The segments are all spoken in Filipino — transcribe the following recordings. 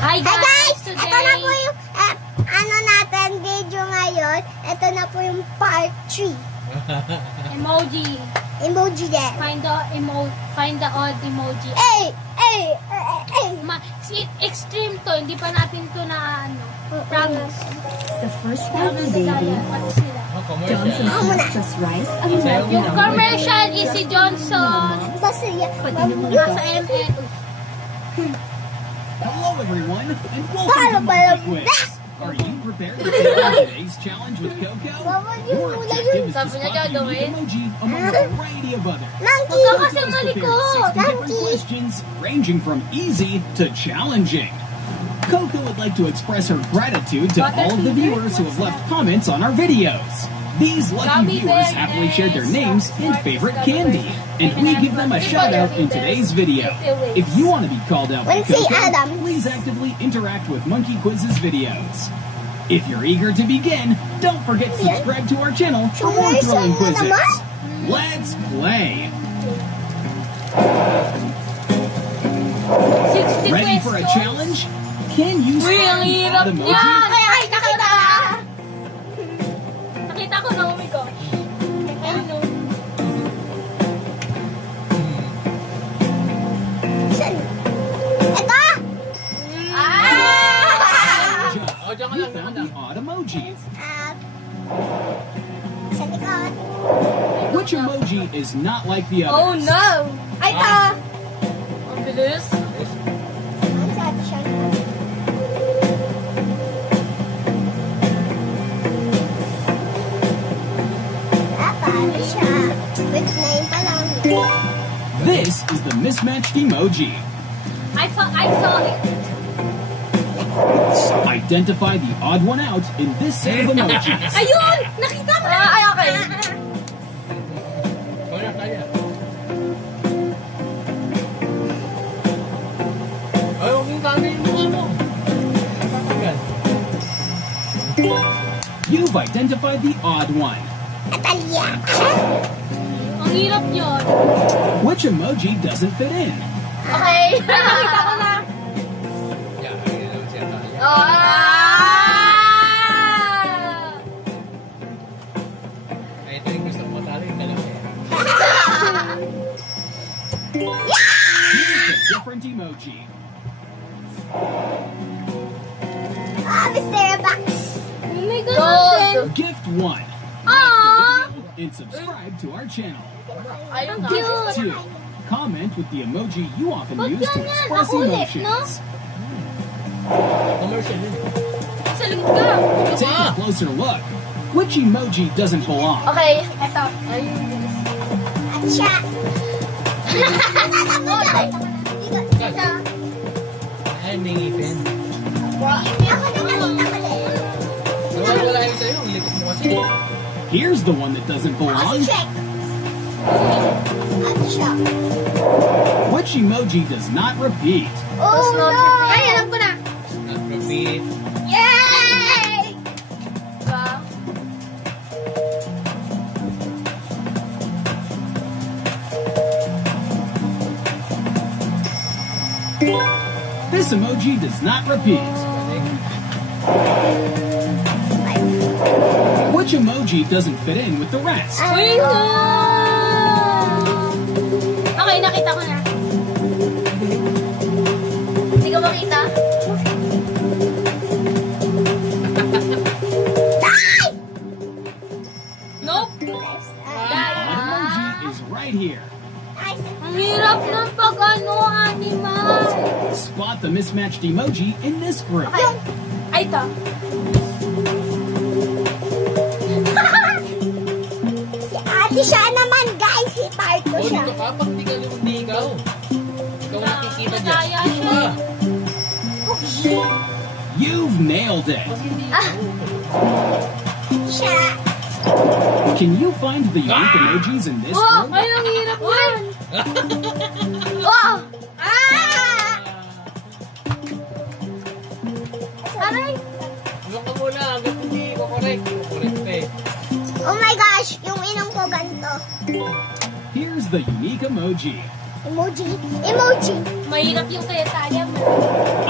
Hi guys! Today, ito na po yung ano natin video ngayon. Ito na po yung part 3. emoji. Emoji din. Find the odd emoji. Extreme to, hindi pa natin to na ano. Promise. The first happy baby. Johnson's just rice. Yung commercial is si Johnson. Basta yan. Nasa ML. Hello everyone, and welcome to Monkey Quiz. Are you prepared to take on today's challenge with Coco? Your objective is to spot the unique emoji among a variety of others. Monkey! Coco's prepared 60 different questions, ranging from easy to challenging. Coco would like to express her gratitude to all of the viewers who have left comments on our videos. These lucky viewers happily shared their names and favorite candy, and we give them a shout out in today's video. If you want to be called out by Coco, please actively interact with Monkey Quiz's videos. If you're eager to begin, don't forget to subscribe to our channel for more thrilling quizzes. Let's play! Ready for a challenge? Can you spot the odd emoji? Nakita ko na, oh my gosh. Ano? Ito! You found the odd emoji. Sa likod. Which emoji is not like the Oh others? no! Ay, ito! Ang bilis. Ang sabi siya. Paano siya? Wait, na pa lang. This is the mismatched emoji. I saw it. Identify the odd one out in this set of emojis. Ayun! Nakita mo na! Ay, okay. You've identified the odd one. Natalia. Ang hirap yun. Which emoji doesn't fit in? Okay. Nakita ko na. Here's a different emoji. Mr. Box. Oh my God. Gift 1. Aww. And subscribe to our channel. Ayun na. Gift 2. Comment with the emoji you often use to express Nakulit, emotions. Sa likod ka. Take a closer look. Which emoji doesn't belong? Okay, eto. At siya. Ay, may ngipin. Ako na nakita ko din. Wala yun sa'yo, ang likot mo kasi. Here's the one that doesn't belong. Check. At siya. Which emoji does not repeat? Oh no! Ay, alam ko na. Not repeat. Yay! Diba? This emoji does not repeat. Which emoji doesn't fit in with the rest? Uy, no! Okay, nakita ko na. Hindi ko makita. Nope. Odd emoji is right here. Ang hirap ng pag-ano, animal. Spot the mismatched emoji in this group. Ay, ito. Si ate siya naman, guys. Hipart ko O, siya. dito ka, pag hindi ka hindi ikaw. Ikaw nakikita dyan. Madaya Dito siya. ka. You've nailed it. Siya. Can you find the unique emojis in this Oh, group? ay, ang hirap yan. Oh! Aray! Huwag ka muna, hanggang hindi ko correct. Correct eh. Oh my gosh, yung inong ko ganito. Here's the unique emoji. Emoji. Emoji. Mahirap yung kaya tayo.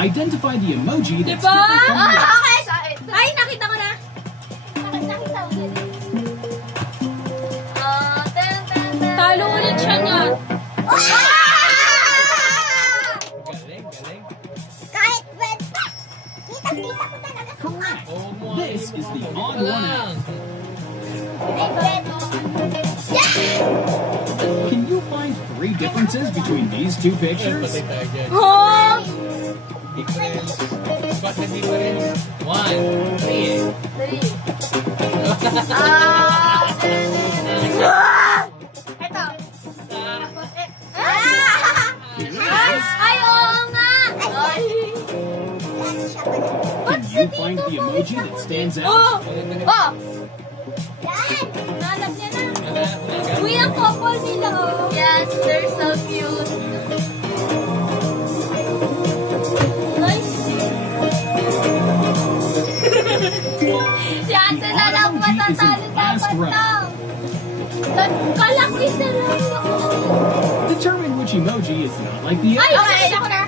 Identify the emoji that's Diba? different from the others. Okay. Ay, nakita ko na. Nakita ko ulit. Talo ulit siya niya. Galing, galing. Kahit red pa. Kita ko talaga sa Correct. Oh, mo. This is the odd one out. red. Yeah! Can you find 3 differences between these 2 pictures? Patay tayo dyan. Oh! Difference. Spot na difference. 1, 3. Ito. Yes. Ay, oo nga. Ay. Can you find the emoji that stands Oh! out? Oh! Nanap niya na. Uy, ang couple nila, oh. Yes, they're so cute. Nice. Yan, na lang matatalo dapat na. Kalaki sa lang. Determine which emoji is not like the Ay, other. okay, ako na.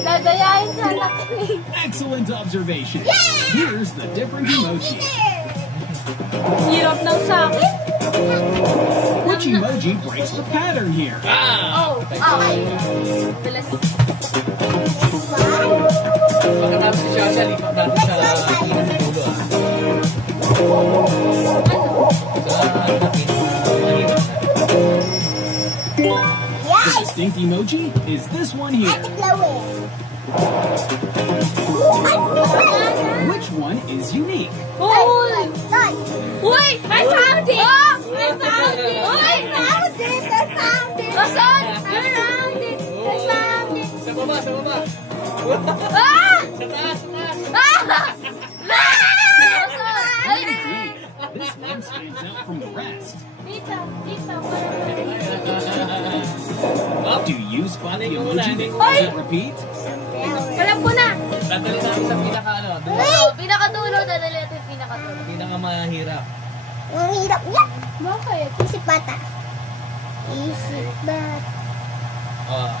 Gagayain sa laki. Excellent observation. Here's the different emoji. Hirap ng sakin. Which emoji breaks the pattern here? Oh, okay. Bilas. Pagkatapos si Shasha, lipat natin sa pinaka ng dulo, ah. The distinct emoji is this one here. Which one is unique? Uy! Uy! I found it! Oh! I found it! Uy! Found it! I found it! Asan? I found it! I found it! Sa baba, sa baba. Ah! Sa taas, sa taas. Ah! Ay! Indeed, this one stands out from the rest. Dito, dito. Do you spot the emoji that Ay! doesn't repeat? Alam ko na! Dadali natin sa pinaka, ano, dulo. Pinakadulo, dadali natin pinakadulo. Pinaka mahirap. Ang hirap niya. Bakit? Isip bata. Isip bata. Oh.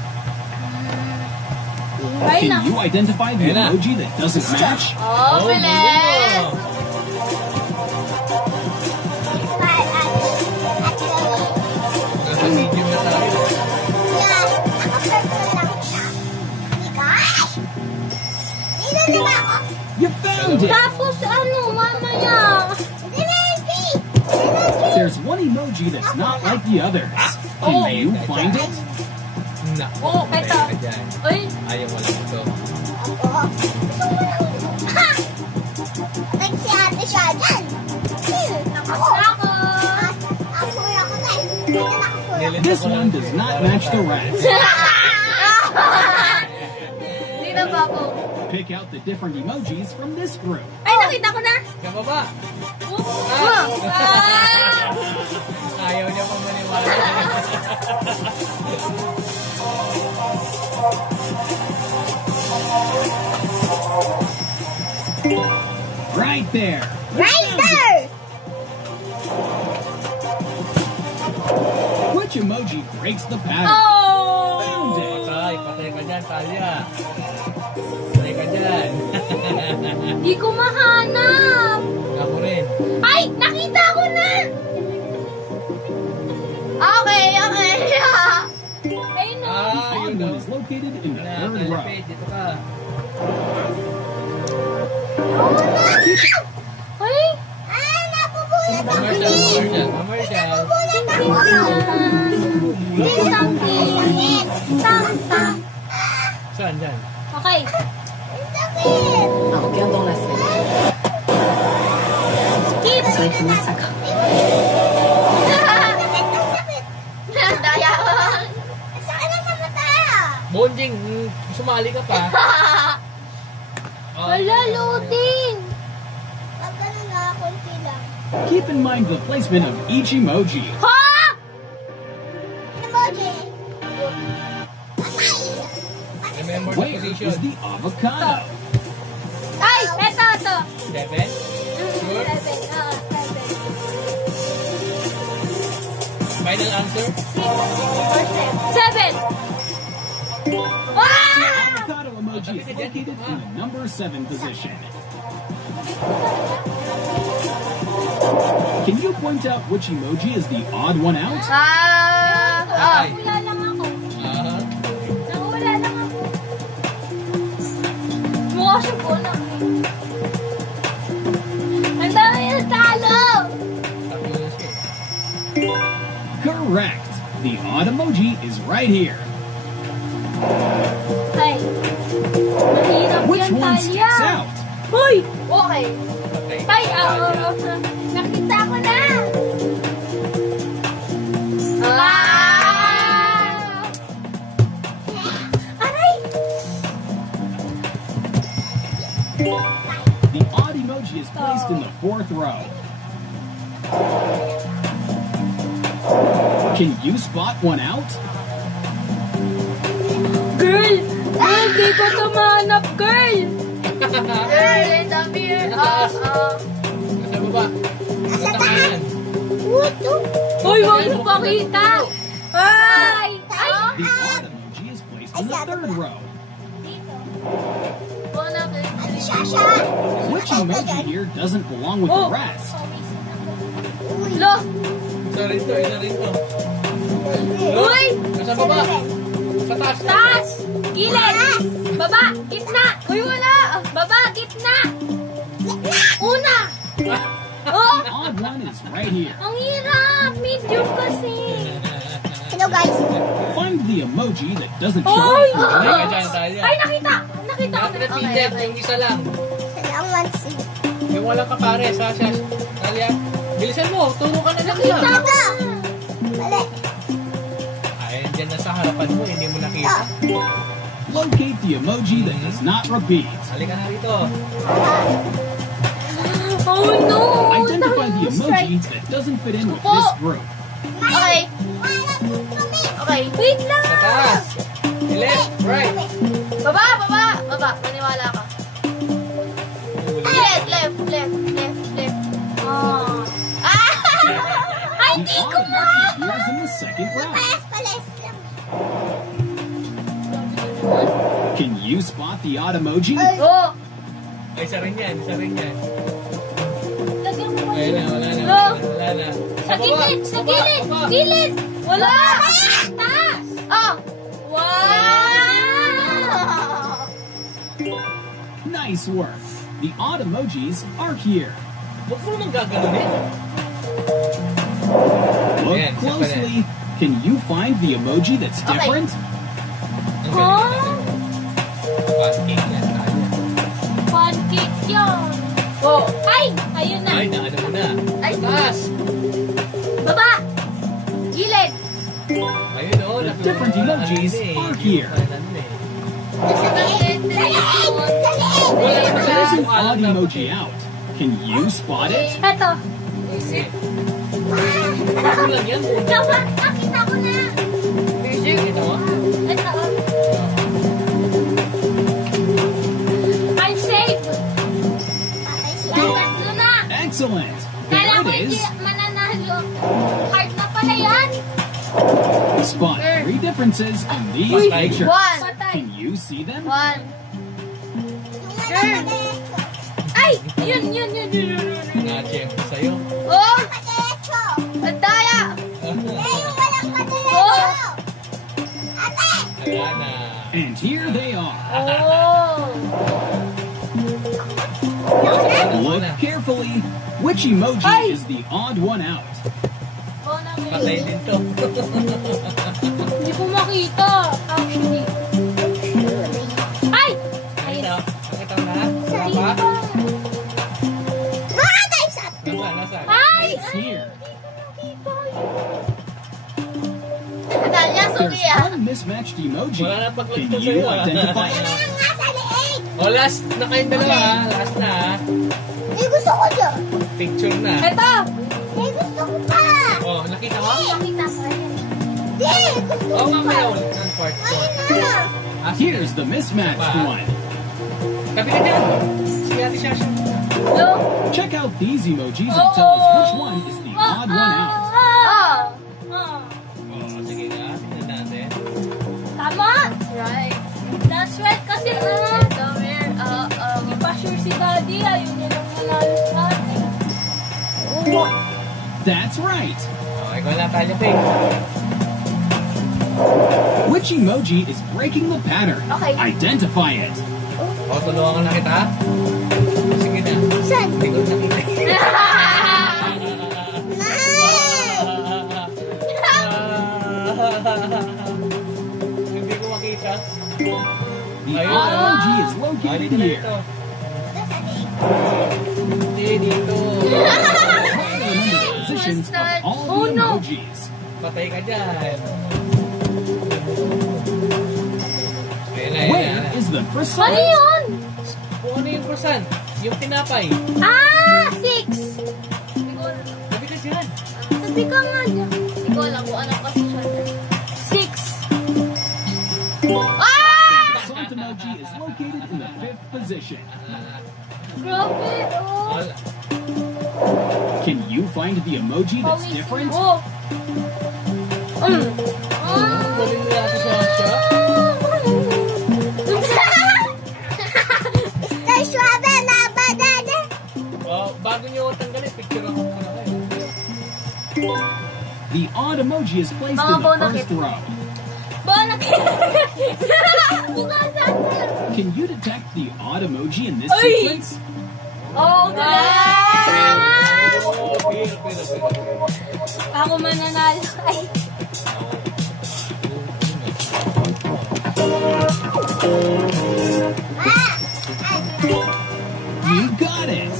Ay na. Can you identify the Ayun na. emoji that doesn't match? Oh, bilis! Nasa medium na tayo. Yeah, naka-purple lang siya. Gosh! Dito na ba ako? You found it! Tapos ano, mamaya. There's one emoji that's not like the others. Can you find it? Nako, Oh, patay eto. ka dyan. Uy, Ayaw mo lang ito. Like si ate siya dyan. tapos na ako. Ako na ako na. Dito na ako full. This one does not match the rest. Dito ba ako? Pick out the different emojis from this group. Ay, nakita ko na. Sa baba. Ayaw niya pang maniwala. Right there. Right there! Which emoji breaks the pattern? Oh! Found it. Patay ka dyan, Talia. Patay ka dyan. Di ko mahanap. Ako rin. Ay, nakita ko na. Okay, okay. Ay, no. The odd one is located in the third row. Kalapit, dito ka. Ay, Napubulat ako. Commercial. Napubulat ako. something. Tam. Saan dyan? Okay. Sakit. Regardons la scène. Skip. Ça va être un massacre. Sakit. Daya. Sakit na sa mata. Bonjing, sumali ka pa. Wala, loading. Pag ganun na, konti lang. Keep in mind the placement of each emoji. Ha? Emoji. Remember the Where position. is the avocado? Ay, eto. 7? Sure? 7. Final answer? 7. Avocado emoji is located in the number 7 position. Can you point out which emoji is the odd one out? Wala lang ako. Wala lang ako. Mukha siya po lang. Ang dami yung talo. Correct. The odd emoji is right here. Ay. Mahirap Which yan, one Talia. sticks out? Uy! Okay. Ay, nakita ko na. Aray! The odd emoji is placed in the 4th row. Can you spot one out? Girl! Girl, di ko ito mahanap, girl! Girl, dami yun. Nasa baba. Nasa kanan. Uy, huwag mo pakita! Ay! Ay! The odd emoji is placed in the 3rd row. Which emoji here doesn't belong with the rest? Lo! Isa rin to, isa rin to. Uy! Nasa baba. Sa taas. Taas! Gilid! Baba! Gitna! Uy, wala! Baba! Gitna! Una! Oh! The odd one is right here. Ang hirap! Medium kasi! Hello guys. Find the emoji that doesn't show Ay! up. Halika dyan, Talia. Ay, nakita! Nakita ko na. Repeated, yung isa lang. Salamat si. Yung walang kapares, ha, Shash. Talia, bilisan mo. Turo ka na lang Nakita lang. ko! Mali. Ay, dyan na sa harapan mo, hindi mo nakita. Locate the emoji that does not repeat. Halika na rito. Oh no! Identify the emoji that doesn't fit in with this group. Okay. Okay. Wait lang! Sa taas. Left, right. Baba! Baba! Baba! Maniwala ka. Left! Left! Left! Left! Left! Ay, The di odd ko ma! emoji appears in the 2nd row. Pales lang. Can you spot the odd emoji? Oh! Ay, isa rin yan, isa rin yan. Lagyan mo Ayun na, wala na, Oh. wala na. Sa gilid! Sa gilid! Gilid! Wala! Taas! Oh! Wow! Nice work. The odd emojis are here. Huwag mo naman gaganunin. Look Ayan, isa pa closely. Can you find the emoji that's Okay. different? Ang Oh! galing. Pancake yan, Talia. Pancake yun! Oh! Ay! Ayun na! Ay, naano mo na. Ay! Taas. Baba! Gilid! Ayun, oh. The different emojis are here. Sa gilid! There's an odd emoji out. Can you spot it? Eto! Ano lang yan? Nakita ko na! Ito mo? Eto! I'm safe! Tatlo na! Excellent. Kala There ko it hindi is. mananalo. Hard na pala yan! Spot 3 differences in these Uy, pictures. One! Can you see them? One! Ay! Yun! Na-champo sa'yo. Oh! Ang daya! Oh! Wala na. And here they are. Oh! Look carefully. Which emoji Ay! is the odd one out? Oh, Patay din to. hindi ko makita. Actually. Ay! Ay, Ayun. na. Nakita mo na? Wala pa? Nasaan? Ay! It's here. Dalia, There's sorry ah. one mismatched emoji. Wala na Can paglagto you sa'yo, ah. identify it? Oh, last na kayong dalawa, ha? Last na, ha? Gusto ko dyan. Picture na. Ito! Gusto ko pa. Oh, nakita mo? Nakita ko. Gusto Oh, ko pa. mamaya ulit ng part 4. Here's the mismatched one. Tabi ka dyan. Si Ate Shasha. Check out these emojis and tell us which one is the odd one out. Sige na, tingnan natin. Tama? Right. That's right, kasi ipa-sure si Daddy, ayun niya lang nanalo sa atin. That's right. Okay, ikaw lang tayo, Pink. Which emoji is breaking the pattern? Okay. Identify it. Tulungan na kita. Sige na. Saan? Hindi ko nakita. Hindi ko makita. The odd emoji is located here. Hindi, dito. Remember the positions of all the emojis. Patay ka dyan. Where is the Ano croissant? yun? Kung ano yung percent? Yung tinapay. 6! Hindi ko alam. Sabi ka dyan. Sabi ka nga dyan. Hindi ko alam kung anong position. 6! The Ah! croissant emoji is located in the 5th position. Grabe, oh. Wala. Can you find the emoji that's different? Oh. Ang galing na natin sa Asha. Bago nyo tanggalin, picture ako muna kayo. The odd emoji is placed in the first row. Bukasan! Can you detect the odd emoji in this sequence? Oh, galing! Oh, feel. Ako mananalo. Ay. You got it!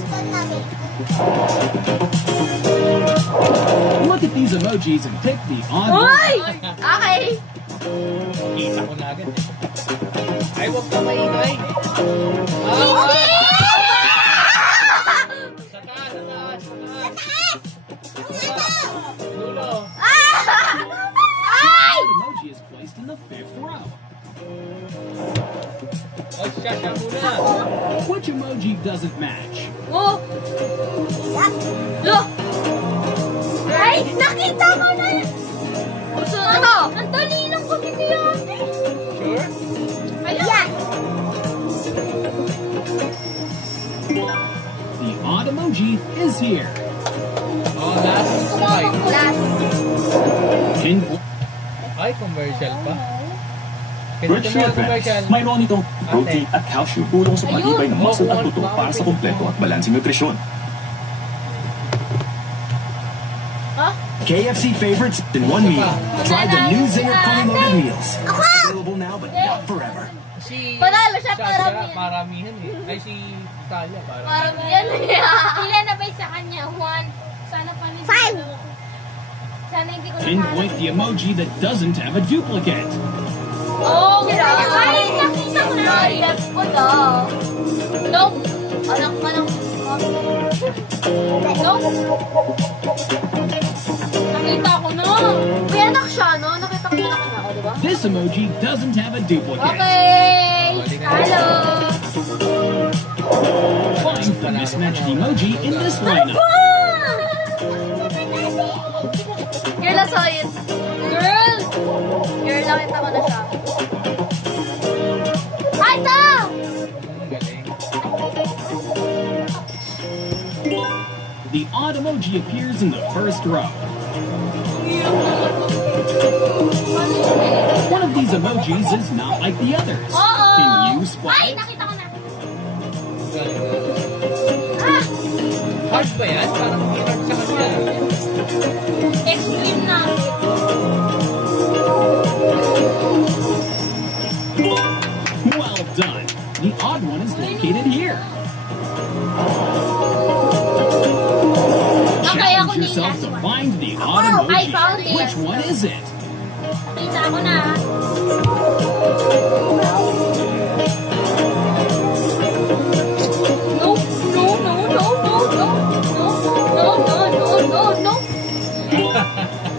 Look at these emojis and pick the odd one. Uy! Okay. Kita ko na agad. Ay, huwag ka maingay. Hindi! Sa taas. Dulo. Ay! The emoji is placed in the 5th row. O, siya muna. Which emoji doesn't match? Oh! Look! Ay! Nakita ko na yun! Ano? Ang dali lang kasi niya. Sure? Ayan! The odd emoji is here. Oh, last slide. Last. Pinpoint. Ay, commercial pa. Bird Ganito Share mga commercial. Fans, mayroon itong protein at calcium tulong sa pagtibay ng muscle at buto para sa kompleto at balanseng nutrisyon. KFC favorites in one meal. Try the new Zinger Fully Loaded Meals. Available now but not forever. Si Panalo siya, Sasha, paramihan. paramihan eh. Ay, si Talia, Parang yan. Ilan na ba sa kanya? 1. Sana pa rin. 5. Sana hindi ko Pinpoint the emoji that doesn't have a duplicate. Oh, ay, nakita ko na. Yes ko daw. Nope. Anak ka ng... Nope. Nakita ko na. May anak siya, no? Nakita ko na kanya ako, diba? This emoji doesn't have a duplicate. Okay. Hello. Find the mismatched emoji in this lineup. Girl, I saw it. Girl! Girl, nakita ko na siya. Ay, ito! galing. The odd emoji appears in the first row. One of these emojis is not like the others. Can you spot Ay, it? nakita ko na. Galing. Ah! Hard ba yan? Parang hindi hard sa kanya. Extreme na. Well done. The odd one is located here. Challenge yourself to find the odd I found emoji. it. Which one is it? Nakita ko na. No, no, no, no, no, no, no, no, no, no, no.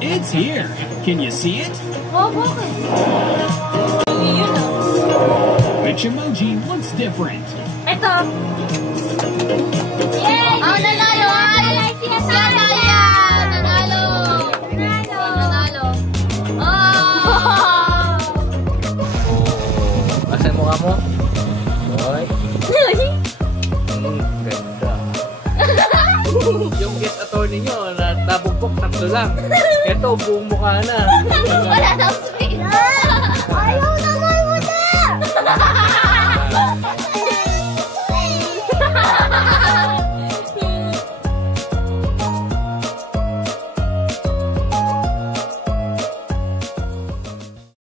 It's here. Can you see it? Oh, bakit? Yun ah. Which emoji looks different? Ito. Mukha mo? Boy. Ganda. Yung guest attorney nyo, nabugbok, tatlo lang. Ito, buong mukha na. Wala na ako sabihin. Ayaw naman mo na!